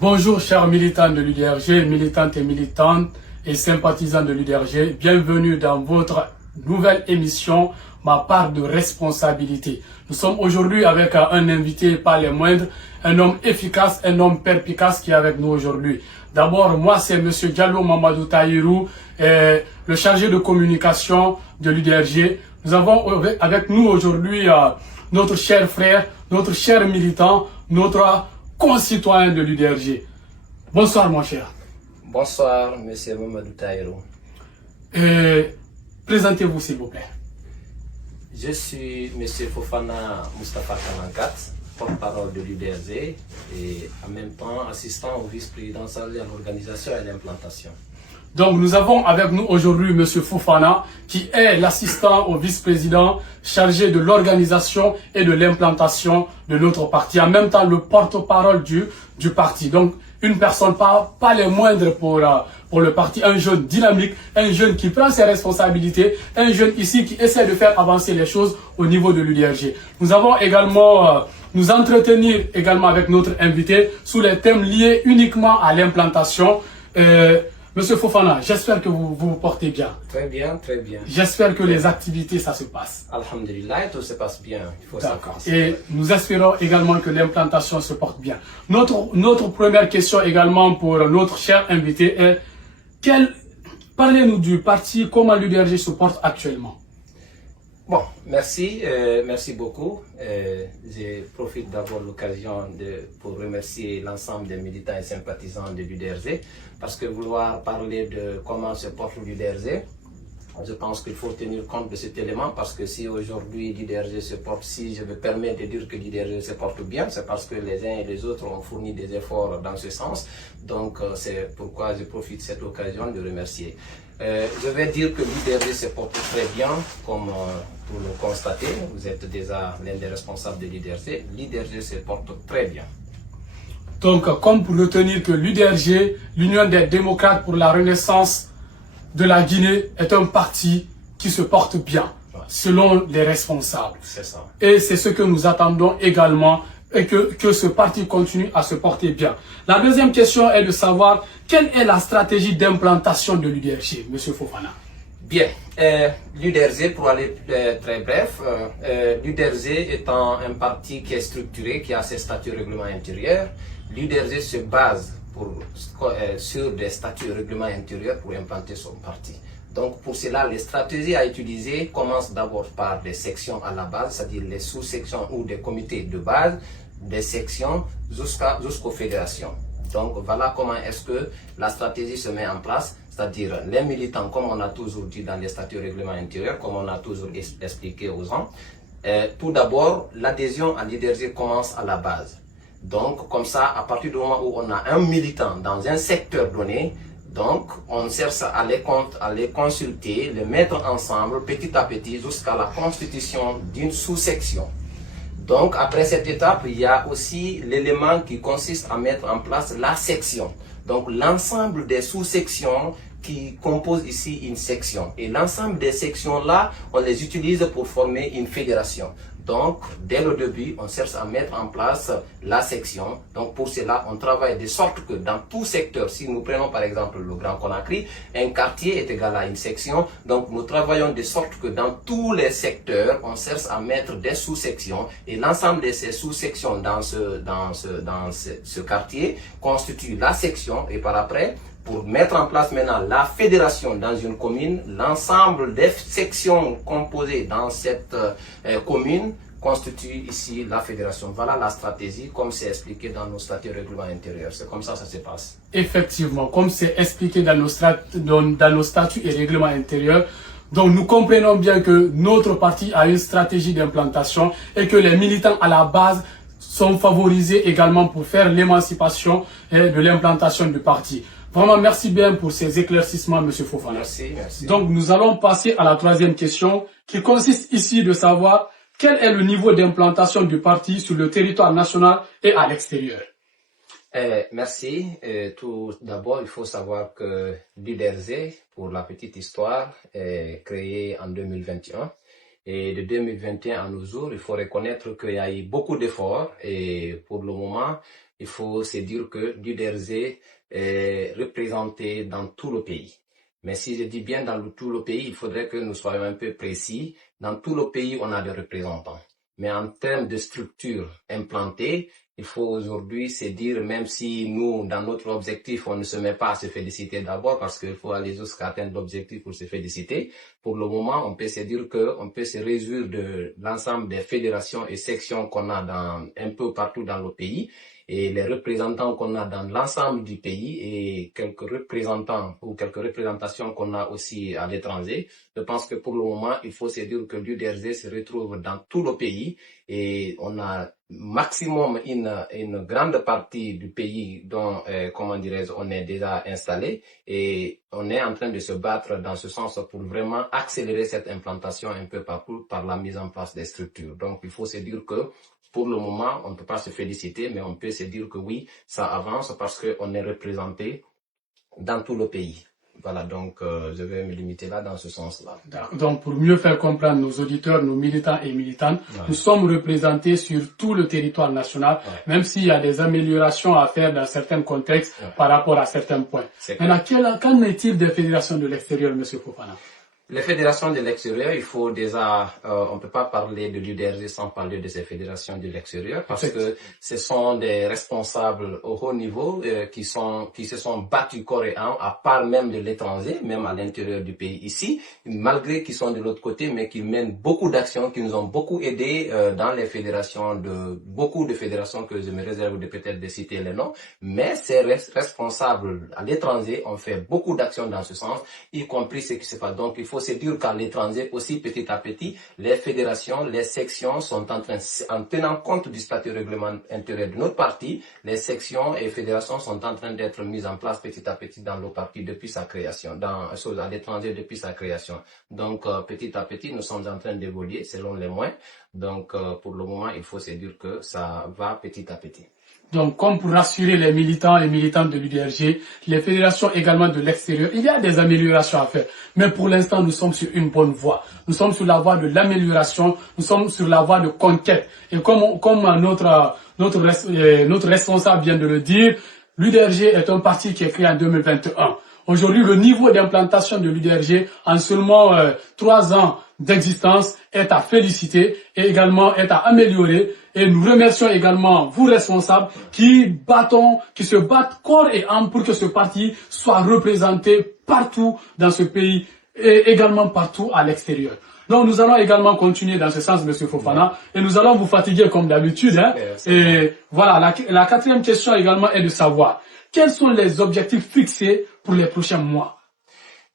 Bonjour chers militants de l'UDRG, militantes et militantes et sympathisants de l'UDRG. Bienvenue dans votre nouvelle émission, ma part de responsabilité. Nous sommes aujourd'hui avec un invité pas les moindres, un homme efficace, un homme perspicace qui est avec nous aujourd'hui. D'abord, moi c'est Monsieur Diallo Mamadou Tahirou, le chargé de communication de l'UDRG. Nous avons avec nous aujourd'hui notre cher frère, notre cher militant, notre concitoyen de l'UDRG. Bonsoir mon cher. Bonsoir Monsieur Mamadou Tahirou. Présentez-vous s'il vous plaît. Je suis Monsieur Fofana Moustapha Kanankat, porte-parole de l'UDRG et en même temps assistant au vice-président à l'organisation et l'implantation. Donc nous avons avec nous aujourd'hui M. Fofana qui est l'assistant au vice-président chargé de l'organisation et de l'implantation de notre parti, en même temps le porte-parole du parti. Donc une personne pas les moindres pour le parti, un jeune dynamique, un jeune qui prend ses responsabilités, un jeune ici qui essaie de faire avancer les choses au niveau de l'UDRG. Nous avons également nous entretenir également avec notre invité sous les thèmes liés uniquement à l'implantation. Monsieur Fofana, j'espère que vous vous portez bien. Très bien, très bien. J'espère que les activités, ça se passe. Alhamdulillah, tout se passe bien. D'accord. Et nous espérons également que l'implantation se porte bien. Notre première question également pour notre cher invité est parlez-nous du parti, comment l'UDRG se porte actuellement. Bon, merci, merci beaucoup. Je profite d'avoir l'occasion pour remercier l'ensemble des militants et sympathisants de l'UDRG parce que vouloir parler de comment se porte l'UDRG, je pense qu'il faut tenir compte de cet élément parce que si aujourd'hui l'UDRG se porte, si je me permets de dire que l'UDRG se porte bien, c'est parce que les uns et les autres ont fourni des efforts dans ce sens. Donc c'est pourquoi je profite de cette occasion de remercier. Je vais dire que l'UDRG se porte très bien, comme vous le constatez, vous êtes déjà l'un des responsables de l'UDRG. L'UDRG se porte très bien. Donc, comme pour retenir que l'UDRG, l'Union des démocrates pour la renaissance de la Guinée, est un parti qui se porte bien, selon les responsables. C'est ça. Et c'est ce que nous attendons également, et que ce parti continue à se porter bien. La deuxième question est de savoir quelle est la stratégie d'implantation de l'UDRG, M. Fofana. Bien, l'UDRG, pour aller très bref, l'UDRG étant un parti qui est structuré, qui a ses statuts règlements intérieurs, l'UDRG se base sur des statuts règlements intérieurs pour implanter son parti. Donc pour cela, les stratégies à utiliser commencent d'abord par des sections à la base, c'est-à-dire les sous-sections ou des comités de base, des sections jusqu'aux fédérations. Donc voilà comment est-ce que la stratégie se met en place, c'est-à-dire les militants, comme on a toujours dit dans les statuts règlements intérieurs, comme on a toujours expliqué aux gens. Tout d'abord, l'adhésion à l'UDRG commence à la base. Donc comme ça, à partir du moment où on a un militant dans un secteur donné, donc on cherche à les consulter, les mettre ensemble petit à petit jusqu'à la constitution d'une sous-section. Donc après cette étape, il y a aussi l'élément qui consiste à mettre en place la section. Donc l'ensemble des sous-sections qui composent ici une section. Et l'ensemble des sections-là, on les utilise pour former une fédération. Donc, dès le début, on cherche à mettre en place la section. Donc, pour cela, on travaille de sorte que dans tout secteur, si nous prenons par exemple le Grand Conakry, un quartier est égal à une section. Donc, nous travaillons de sorte que dans tous les secteurs, on cherche à mettre des sous-sections. Et l'ensemble de ces sous-sections dans ce quartier constitue la section. Et par après, pour mettre en place maintenant la fédération dans une commune, l'ensemble des sections composées dans cette commune constitue ici la fédération. Voilà la stratégie comme c'est expliqué dans nos statuts règlements intérieurs. C'est comme ça que ça se passe. Effectivement, comme c'est expliqué dans nos statuts et règlements intérieurs, donc nous comprenons bien que notre parti a une stratégie d'implantation et que les militants à la base sont favorisés également pour faire l'émancipation de l'implantation du parti. Vraiment, merci bien pour ces éclaircissements, M. Fofana. Merci, merci. Donc, nous allons passer à la troisième question qui consiste ici de savoir quel est le niveau d'implantation du parti sur le territoire national et à l'extérieur. Merci. Tout d'abord, il faut savoir que l'UDRG, pour la petite histoire, est créé en 2021. Et de 2021 à nos jours, il faut reconnaître qu'il y a eu beaucoup d'efforts et pour le moment, il faut se dire que l'UDRZ est représenté dans tout le pays. Mais si je dis bien dans tout le pays, il faudrait que nous soyons un peu précis. Dans tout le pays, on a des représentants. Mais en termes de structure implantée, il faut aujourd'hui se dire, même si nous, dans notre objectif, on ne se met pas à se féliciter d'abord parce qu'il faut aller jusqu'à atteindre l'objectif pour se féliciter. Pour le moment, on peut se dire qu'on peut se réjouir de l'ensemble des fédérations et sections qu'on a un peu partout dans le pays et les représentants qu'on a dans l'ensemble du pays et quelques représentants ou quelques représentations qu'on a aussi à l'étranger. Je pense que pour le moment, il faut se dire que l'UDRZ se retrouve dans tout le pays et on a maximum une grande partie du pays dont, on est déjà installé et on est en train de se battre dans ce sens pour vraiment accélérer cette implantation un peu partout par la mise en place des structures. Donc, il faut se dire que pour le moment, on ne peut pas se féliciter, mais on peut se dire que oui, ça avance parce qu'on est représenté dans tout le pays. Voilà, donc je vais me limiter là dans ce sens-là. Donc pour mieux faire comprendre nos auditeurs, nos militants et militantes, nous sommes représentés sur tout le territoire national, même s'il y a des améliorations à faire dans certains contextes par rapport à certains points. Maintenant, qu'en est-il des fédérations de l'extérieur, M. Fofana? Les fédérations de l'extérieur, il faut déjà, on ne peut pas parler de l'UDRZ sans parler de ces fédérations de l'extérieur parce que ce sont des responsables au haut niveau qui se sont battus corps et âme à part même de l'étranger, même à l'intérieur du pays ici, malgré qu'ils sont de l'autre côté, mais qui mènent beaucoup d'actions, qui nous ont beaucoup aidés dans les fédérations beaucoup de fédérations que je me réserve de peut-être de citer les noms, mais ces responsables à l'étranger ont fait beaucoup d'actions dans ce sens, y compris ce qui se passe. Donc il faut se dire qu'à l'étranger aussi, petit à petit, les fédérations, les sections sont en train, en tenant compte du statut règlement intérieur de notre parti, les sections et fédérations sont en train d'être mises en place petit à petit dans le parti depuis sa création, à l'étranger depuis sa création. Donc, petit à petit, nous sommes en train d'évoluer selon les moyens. Donc, pour le moment, il faut se dire que ça va petit à petit. Donc, comme pour rassurer les militants et militantes de l'UDRG, les fédérations également de l'extérieur, il y a des améliorations à faire. Mais pour l'instant, nous sommes sur une bonne voie. Nous sommes sur la voie de l'amélioration, nous sommes sur la voie de conquête. Et comme notre responsable vient de le dire, l'UDRG est un parti qui est créé en 2021. Aujourd'hui, le niveau d'implantation de l'UDRG en seulement 3 ans d'existence est à féliciter et également est à améliorer. Et nous remercions également vous responsables qui se battent corps et âme pour que ce parti soit représenté partout dans ce pays et également partout à l'extérieur. Donc nous allons également continuer dans ce sens, M. Fofana, et nous allons vous fatiguer comme d'habitude. Et voilà, la 4e question également est de savoir quels sont les objectifs fixés pour les prochains mois.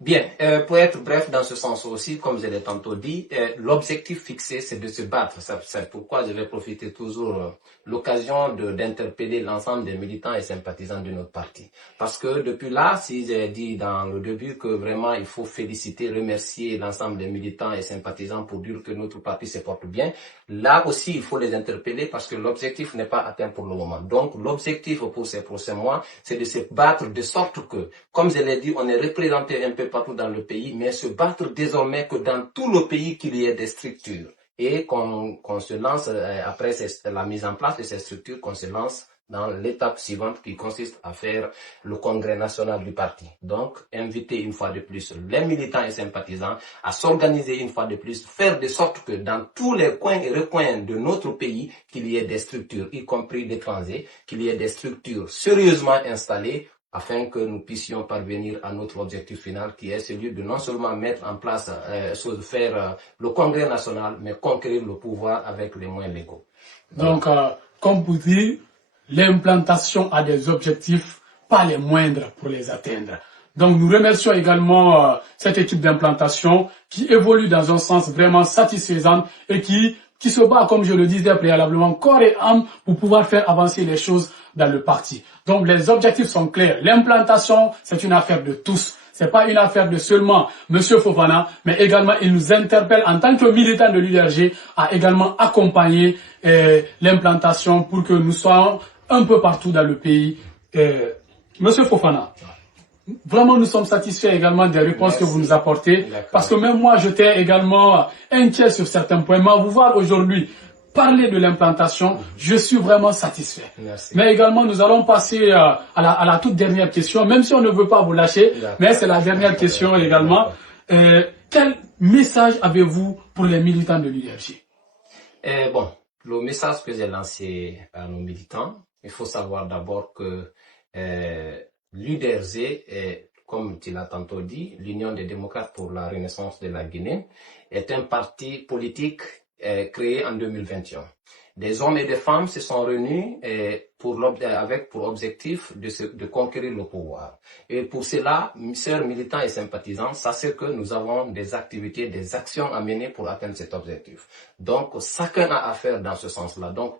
Bien, pour être bref dans ce sens aussi, comme je l'ai tantôt dit, l'objectif fixé c'est de se battre. C'est pourquoi je vais profiter toujours l'occasion d'interpeller l'ensemble des militants et sympathisants de notre parti. Parce que depuis là, si j'ai dit dans le début que vraiment il faut féliciter, remercier l'ensemble des militants et sympathisants pour dire que notre parti se porte bien, là aussi il faut les interpeller parce que l'objectif n'est pas atteint pour le moment. Donc l'objectif pour ces prochains mois, c'est de se battre de sorte que, comme je l'ai dit, on est représenté un peu partout dans le pays, mais se battre désormais que dans tout le pays qu'il y ait des structures et qu'on se lance après la mise en place de ces structures, qu'on se lance dans l'étape suivante qui consiste à faire le congrès national du parti. Donc, inviter une fois de plus les militants et sympathisants à s'organiser une fois de plus, faire de sorte que dans tous les coins et recoins de notre pays, qu'il y ait des structures, y compris d'étrangers, qu'il y ait des structures sérieusement installées afin que nous puissions parvenir à notre objectif final qui est celui de non seulement mettre en place, faire le congrès national, mais conquérir le pouvoir avec les moyens légaux. Donc, comme vous dites, l'implantation a des objectifs, pas les moindres pour les atteindre. Donc nous remercions également cette équipe d'implantation qui évolue dans un sens vraiment satisfaisant et qui se bat, comme je le disais préalablement, corps et âme pour pouvoir faire avancer les choses dans le parti. Donc les objectifs sont clairs. L'implantation, c'est une affaire de tous. C'est pas une affaire de seulement Monsieur Fofana, mais également il nous interpelle en tant que militant de l'UDRG à également accompagner l'implantation pour que nous soyons un peu partout dans le pays. Monsieur Fofana, vraiment nous sommes satisfaits également des réponses que vous nous apportez, parce que même moi j'étais également inquiet sur certains points, mais vous voir aujourd'hui, parler de l'implantation, je suis vraiment satisfait. Merci. Mais également, nous allons passer à la toute dernière question, même si on ne veut pas vous lâcher, mais c'est la dernière question également. Quel message avez-vous pour les militants de l'UDRG? Bon, le message que j'ai lancé à nos militants, il faut savoir d'abord que l'UDRG est, comme tu l'as tantôt dit, l'Union des démocrates pour la renaissance de la Guinée, est un parti politique créé en 2021. Des hommes et des femmes se sont réunis avec pour objectif de conquérir le pouvoir. Et pour cela, chers militants et sympathisants, sachez que nous avons des activités, des actions à mener pour atteindre cet objectif. Donc, chacun a à faire dans ce sens-là. Donc,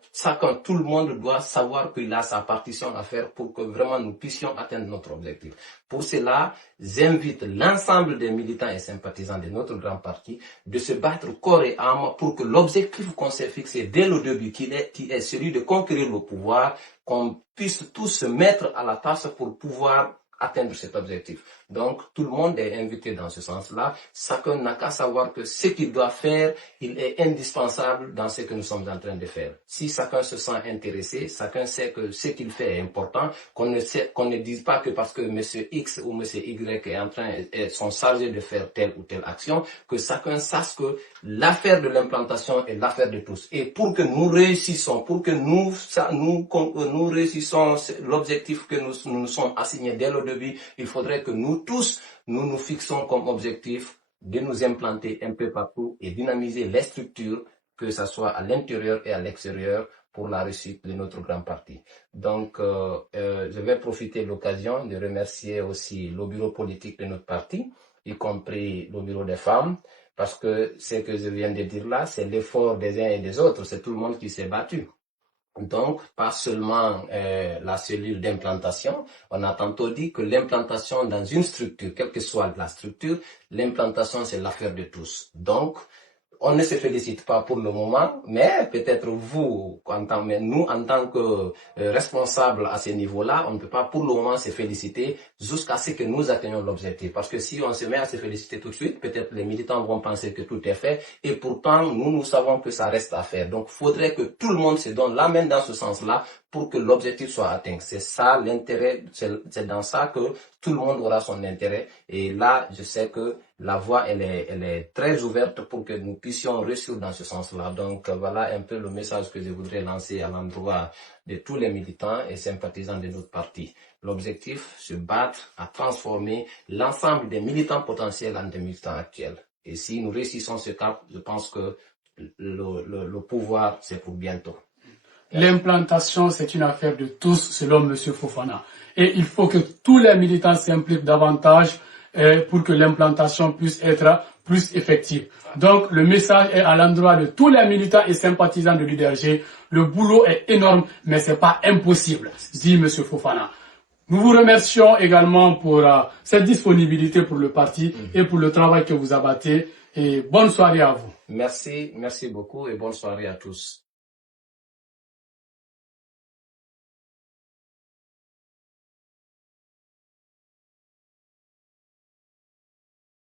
tout le monde doit savoir qu'il a sa partition à faire pour que vraiment nous puissions atteindre notre objectif. Pour cela, j'invite l'ensemble des militants et sympathisants de notre grand parti de se battre corps et âme pour que l'objectif qu'on s'est fixé dès le début, qui est celui de conquérir le pouvoir, qu'on puisse tous se mettre à la tâche pour pouvoir atteindre cet objectif. Donc, tout le monde est invité dans ce sens-là. Chacun n'a qu'à savoir que ce qu'il doit faire, il est indispensable dans ce que nous sommes en train de faire. Si chacun se sent intéressé, chacun sait que ce qu'il fait est important, qu'on ne dise pas que parce que M. X ou M. Y sont chargés de faire telle ou telle action, que chacun sache que l'affaire de l'implantation est l'affaire de tous. Et pour que nous réussissons, pour que nous réussissons l'objectif que nous nous sommes assignés dès le début, il faudrait que nous tous, nous fixons comme objectif de nous implanter un peu partout et dynamiser les structures, que ce soit à l'intérieur et à l'extérieur, pour la réussite de notre grand parti. Donc, je vais profiter de l'occasion de remercier aussi le bureau politique de notre parti, y compris le bureau des femmes, parce que ce que je viens de dire là, c'est l'effort des uns et des autres, c'est tout le monde qui s'est battu. Donc, pas seulement la cellule d'implantation, on a tantôt dit que l'implantation dans une structure, quelle que soit la structure, l'implantation c'est l'affaire de tous. Donc, on ne se félicite pas pour le moment, mais peut-être vous, nous en tant que responsables à ce niveau-là, on ne peut pas pour le moment se féliciter jusqu'à ce que nous atteignions l'objectif. Parce que si on se met à se féliciter tout de suite, peut-être les militants vont penser que tout est fait, et pourtant nous savons que ça reste à faire. Donc il faudrait que tout le monde se donne la main dans ce sens-là pour que l'objectif soit atteint. C'est ça l'intérêt, c'est dans ça que tout le monde aura son intérêt. Et là, je sais que la voie, elle est très ouverte pour que nous puissions réussir dans ce sens-là. Donc voilà un peu le message que je voudrais lancer à l'endroit de tous les militants et sympathisants de notre parti. L'objectif, se battre à transformer l'ensemble des militants potentiels en des militants actuels. Et si nous réussissons ce cap, je pense que le pouvoir, c'est pour bientôt. L'implantation, c'est une affaire de tous, selon M. Fofana. Et il faut que tous les militants s'impliquent davantage pour que l'implantation puisse être plus effective. Donc, le message est à l'endroit de tous les militants et sympathisants de l'UDRG. Le boulot est énorme, mais c'est pas impossible, dit M. Fofana. Nous vous remercions également pour cette disponibilité pour le parti et pour le travail que vous abattez. Et bonne soirée à vous. Merci beaucoup et bonne soirée à tous.